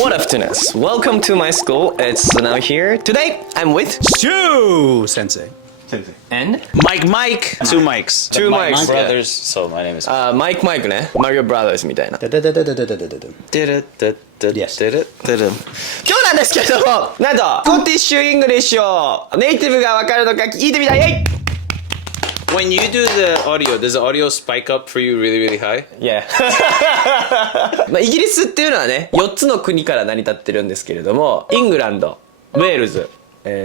What afternoons? Welcome to my school. It's now here. Today, I'm with Stu Sensei. and Mike. Two mics. two mics. brothers, so my name is Mike ね。Mario Brothers みたいな。Yes. 今日なんですけども、なんと、スコティッシュ・イングリッシュをネイティブがわかるのか聞いてみたい。When you do the audio, does the audio spike up for you really, really high? Yeah. まあイギリスっていうのはね、4つの国から成り立ってるんですけれども、イングランド、ウェールズ、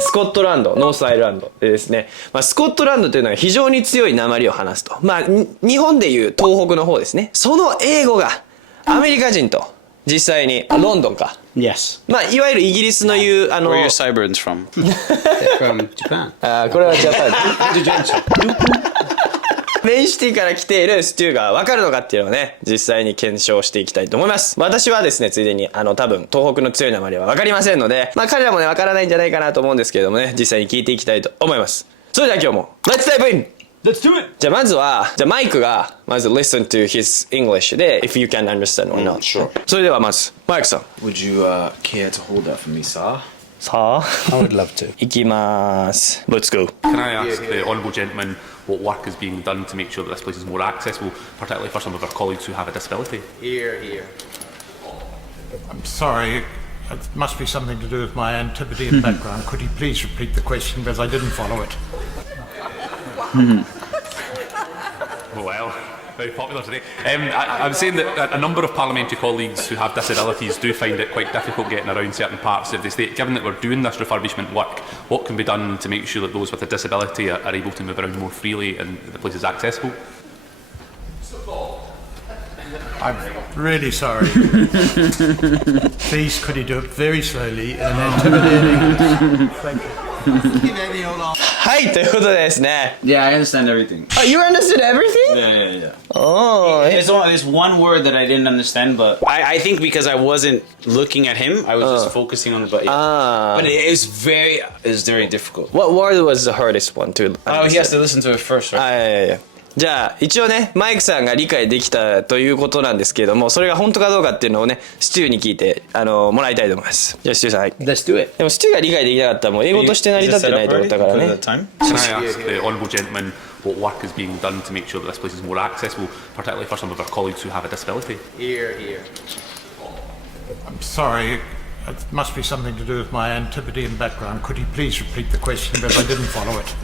スコットランド、ノースアイルランドでですね、まあ、スコットランドというのは非常に強い訛りを話すと。まあ、日本でいう東北の方ですね。その英語がアメリカ人と実際にロンドンか。Yes. まあ、いわゆるイギリスの言う、Where are your sideburns from? From Japan. これはジャパン。メインシティから来ているステューが分かるのかっていうのをね、実際に検証していきたいと思います。私はですね、ついでに多分東北の強い訛りは分かりませんので、まあ彼らもね、分からないんじゃないかなと思うんですけれどもね、実際に聞いていきたいと思います。それでは今日も、Let's dive in! Let's do it! じゃあまずは、マイクが、まず listen to his English で、if you can understand or not. Sure. それではまず、マイクさん。Would you care to hold that for me, sir? さあ、I would love to. いきまーす。Let's go. Can I ask the honourable gentleman what work is being done to make sure that this place is more accessible, particularly for some of our colleagues who have a disability? Here. I'm sorry, it must be something to do with my activity and background. Could you please repeat the question because I didn't follow it? Well, very popular today. I'm saying that a number of parliamentary colleagues who have disabilities do find it quite difficult getting around certain parts of the state. Given that we're doing this refurbishment work, what can be done to make sure that those with a disability are able to move around more freely and the place is accessible? I'm really sorry. Please, could you do it very slowly and intimidating? Thank you. はい、ということでですね。 Yeah, I understand everything. Oh, you understood everything? Yeah. Oh, There's one word that I didn't understand, but I think because I wasn't looking at him, I was just focusing on the but it was very difficult. What word was the hardest one to understand? Oh, he has to listen to it first, right? いや。じゃあ一応ねマイクさんが理解できたということなんですけれども、それが本当かどうかっていうのをねスチューに聞いてもらいたいと思います。じゃあスチューさん、はい、Let's do it. でもスチューが理解できなかったらもう英語として成り立ってないと思ったからね。 Can I ask the honourable gentleman what work is being done to make sure that this place is more accessible, particularly for some of our colleagues who have a disability? Here. I'm sorry, it must be something to do with my activity and background. Could you please repeat the question because I didn't follow it?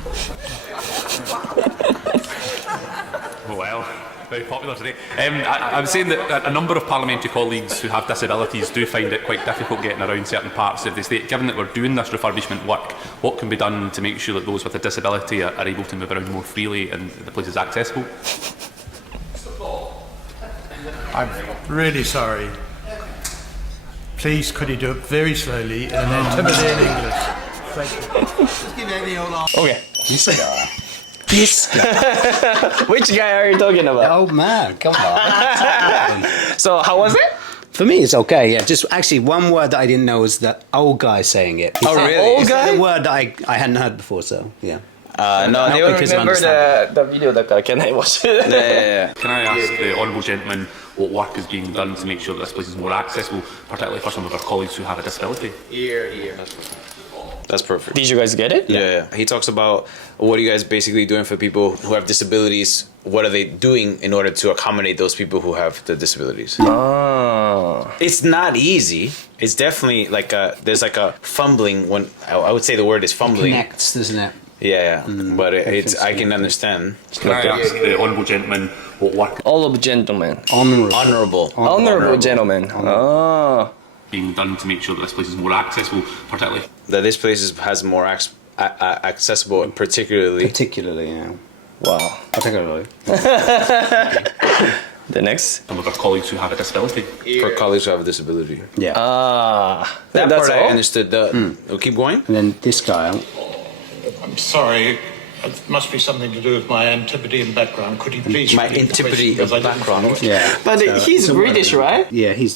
Well, very popular today. I'm saying that a number of parliamentary colleagues who have disabilities do find it quite difficult getting around certain parts of the state. Given that we're doing this refurbishment work, what can be done to make sure that those with a disability are able to move around more freely and the place is accessible? I'm really sorry. Please, could you do it very slowly and intimidating English? Thank you. Okay. This guy. Which guy are you talking about? Oh man, come on. So how was it? For me, it's okay. Yeah, just actually one word that I didn't know was the old guy saying it. Oh, really? Old It's guy? a word that I hadn't heard before. So yeah. No, they because of remember the video だからcan I watch it? Yeah. Can I ask the honourable gentleman what work is being done to make sure that this place is more accessible, particularly for some of our colleagues who have a disability? Here. That's perfect. Did you guys get it? Yeah. He talks about what are you guys basically doing for people who have disabilities? What are they doing in order to accommodate those people who have the disabilities? Oh. It's not easy. It's definitely like there's like a fumbling when I would say the word is fumbling. Connects, doesn't it? Yeah, but it's I can understand. Can I ask the honourable gentleman what work All of gentlemen. Honourable. Honorable gentlemen. Oh. being done to make sure that this place is more accessible, particularly That this place has more accessible, particularly. Particularly, yeah. Wow. Particularly. The next. some of our colleagues who have a disability. For colleagues who have a disability. Yeah. That that's part I all? understood. We'll keep going. And then this guy. I'm sorry, it must be something to do with my activity and background. Could you please My repeat the activity question, because I didn't background. follow it? Yeah. But he's British, right? Yeah, he's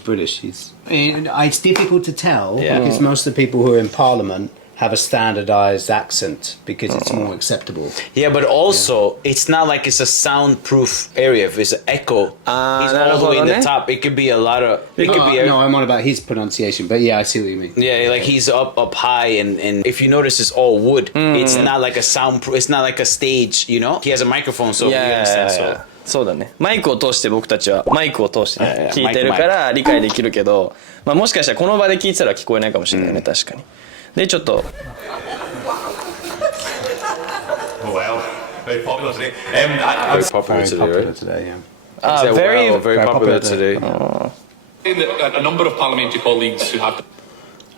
British. It's difficult to tell Yeah. because most of the people who are in Parliament have a standardized accent because it's more acceptable. Yeah, but also it's not like it's a soundproof area. If it's an echo, he's all the way in the top. It could be a lot of. It could be. No, I'm on about his pronunciation, but yeah, I see what you mean. Yeah, like he's up high, and if you notice, it's all wood. It's not like a soundproof. It's not like a stage. You know, he has a microphone, so we understand. So. そうだね。マイクを通して僕たちはマイクを通してね聞いてるから理解できるけど、まあもしかしたらこの場で聞いてたら聞こえないかもしれないね、確かに。でちょっと。Oh well, very popular today. Very popular today, right? Today, yeah. Very popular today. Saying that a number of parliamentary colleagues who have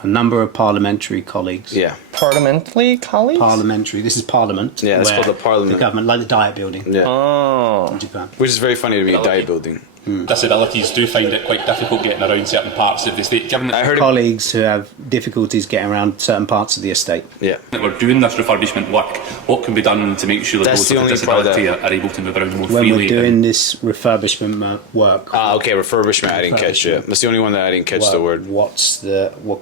A number of parliamentary colleagues. Yeah. Parliamentary colleagues? Parliamentary. This is Parliament. Yeah, it's where called the Parliament. The government, like the Diet Building Yeah. in Japan. Which is very funny to me, diet building. disabilities do find it quite difficult getting around certain parts of the state. Given that I heard Colleagues who have difficulties getting around certain parts of the estate. Yeah. that we're doing this refurbishment work, what can be done to make sure that That's those the with a only part disability are able to move around more When freely? we're doing this refurbishment work, Ah, okay, refurbishment. I didn't catch it. That's the only one that I didn't catch the word. what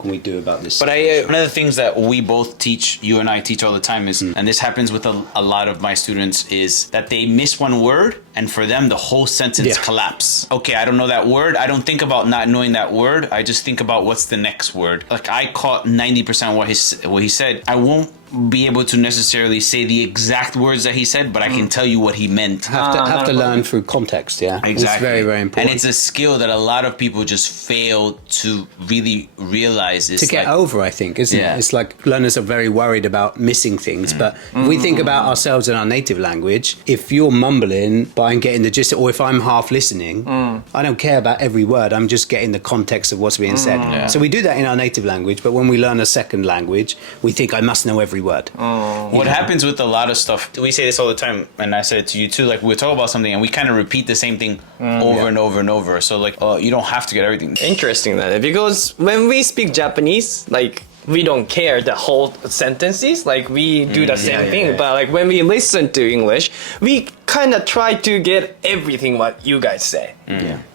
can we do about this? But one of the things that we both teach, you and I teach all the time is, and this happens with a lot of my students, is that they miss one word and for them the whole sentence collapse. Okay, I don't know that word. I don't think about not knowing that word. I just think about what's the next word. Like I caught 90% what he said. I won't be able to necessarily say the exact words that he said, but I can tell you what he meant. Have to learn through context, yeah. Exactly. It's very, very important. And it's a skill that a lot of people just fail to really realize. To get over, I think, isn't it? It's like learners are very worried about missing things, but if we think about ourselves in our native language, if you're mumbling but I'm getting the gist, or if I'm half listening, I don't care about every word, I'm just getting the context of what's being said. So we do that in our native language, but when we learn a second language, we think I must know every word. What happens with a lot of stuff, we say this all the time, and I said it to you too, like we talk about something and we kind of repeat the same thing over and over and over. So like, you don't have to get everything. Interesting that, because when we speak Japanese, like we don't care the whole sentences, like we do the same thing, but like when we listen to English, we kind of try to get everything what you guys say.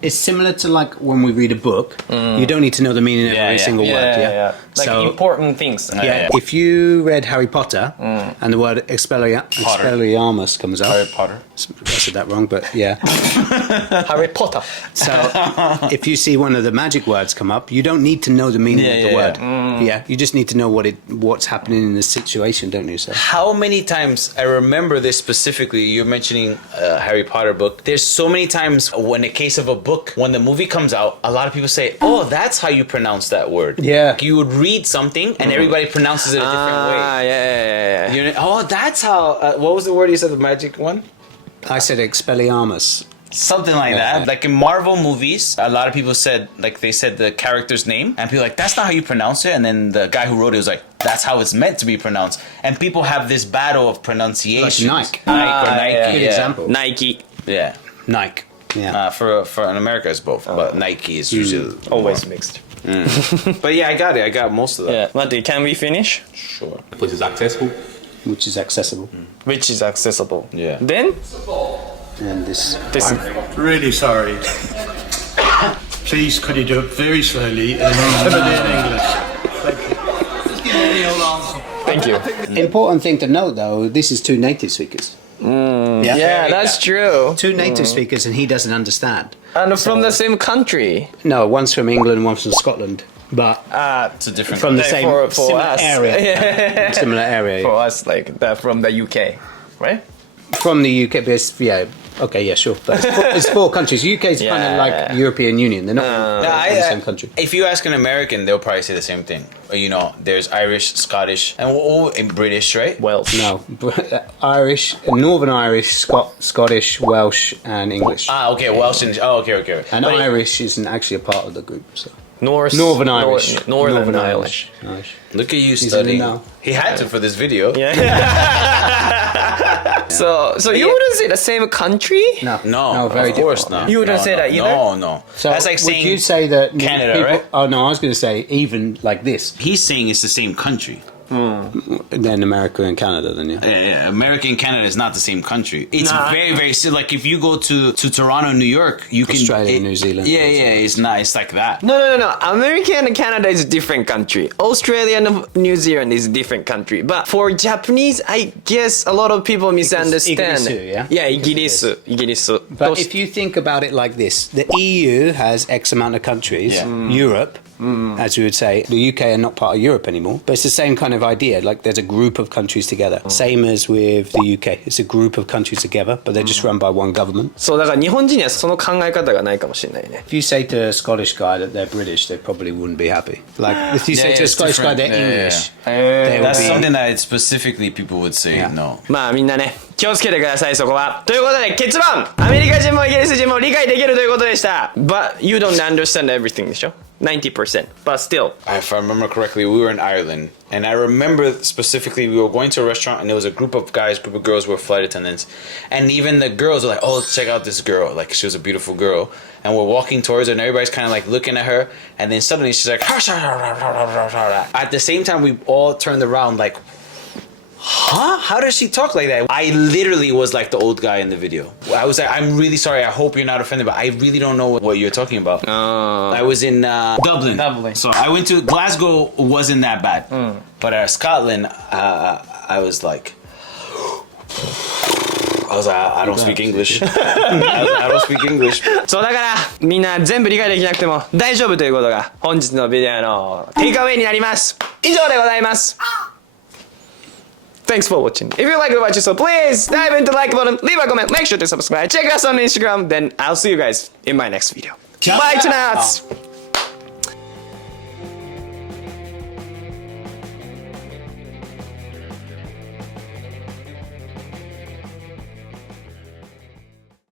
It's similar to like when we read a book, you don't need to know the meaning of every single word. Like important things. If you read Harry Potter and the word Expelliarmus comes up. Harry Potter. I said that wrong, but yeah. Harry Potter. So if you see one of the magic words come up, you don't need to know the meaning of the word. You just need to know what's happening in the situation, don't you? So How many times, I remember this specifically, you're mentioning Harry Potter book. There's so many times when a case of a book, when the movie comes out, a lot of people say, oh, that's how you pronounce that word. Yeah. Like you would read something and everybody pronounces it a different way. Yeah. You know, oh, that's how, what was the word you said, the magic one? I said Expelliarmus. Something like that. Like in Marvel movies, a lot of people said, like they said the character's name, and people were like, that's not how you pronounce it. And then the guy who wrote it was like, that's how it's meant to be pronounced. And people have this battle of pronunciation. Like Nike. Nike or Nike. Good example. Nike. Yeah. Nike. Yeah. For in America it's both, but Nike is usually Always mixed. But yeah, I got it. I got most of that. Yeah. Mate, can we finish? Sure. The place is accessible. Which is accessible. Which is accessible. Yeah. Then And this. Really sorry. Please, could you do it very slowly and intimidating English? Thank you. Just give me the old answer. Thank you. Important thing to note though, this is two native speakers. Yeah, that's true. Two native speakers and he doesn't understand. And from the same country. No, one's from England, one's from Scotland. But It's a different from the Hey, same for similar us. area. Similar area. For us, like from the UK, right? From the UK, but it's, okay, yeah, sure. But it's four countries. UK is kind of like European Union. They're not in the same country. If you ask an American, they'll probably say the same thing. You know, there's Irish, Scottish, and British, right? Welsh. No, Irish, Northern Irish, Scottish, Welsh, and English. Ah, okay, Welsh and okay. And But Irish isn't actually a part of the group. So Northern Irish. Northern Irish. Irish. look at you He's in studying. it now. He had to for this video. So you wouldn't say the same country? No, very of course different. not. You wouldn't say that either? No. So that's like would saying you say that Canada, people, right? Oh no, I was going to say even like this. He's saying it's the same country. Then America and Canada, then yeah. Yeah, America and Canada is not the same country. It's very, very like if you go to Toronto, New York, you can Australia, New Zealand. Yeah, it's not. It's like that. No. America and Canada is a different country. Australia and New Zealand is a different country. But for Japanese, I guess a lot of people misunderstand. イギリス, yeah? Yeah, イギリス. But if you think about it like this, the EU has X amount of countries. Europe, as we would say, the UK are not part of Europe anymore. But it's the same kind of idea. Like there's a group of countries together. Same as with the UK. It's a group of countries together, but they're just run by one government. そう、だから日本人にはその考え方がないかもしれないね。If you say to a Scottish guy that they're British, they probably wouldn't be happy. Like if you say to a it's Scottish guy different. they're English, they would That's be... something that specifically people would say no. まあみんなね、気をつけてください、そこは。ということで結論、アメリカ人もイギリス人も理解できるということでした。But you don't understand everything でしょ ?90%. But still. If I remember correctly, we were in Ireland. And I remember specifically we were going to a restaurant and there was a group of guys, group of girls who were flight attendants. And even the girls were like, oh, check out this girl. Like she was a beautiful girl. And we're walking towards her and everybody's kind of like looking at her. And then suddenly she's like, at the same time, we all turned around like, huh? How does she talk like that? I literally was like the old guy in the video. I was like, I'm really sorry. I hope you're not offended, but I really don't know what you're talking about. I was in Dublin. So I went to Glasgow. Wasn't that bad. But Scotland, I was like, I don't speak English. I don't speak English. そうだからみんな全部理解できなくても大丈夫ということが本日のビデオのテイクアウェイになります。以上でございます。Thanks for watching. If you like what you saw, please dive into the like button, leave a comment, make sure to subscribe, check us on Instagram, then I'll see you guys in my next video. Bye tonight!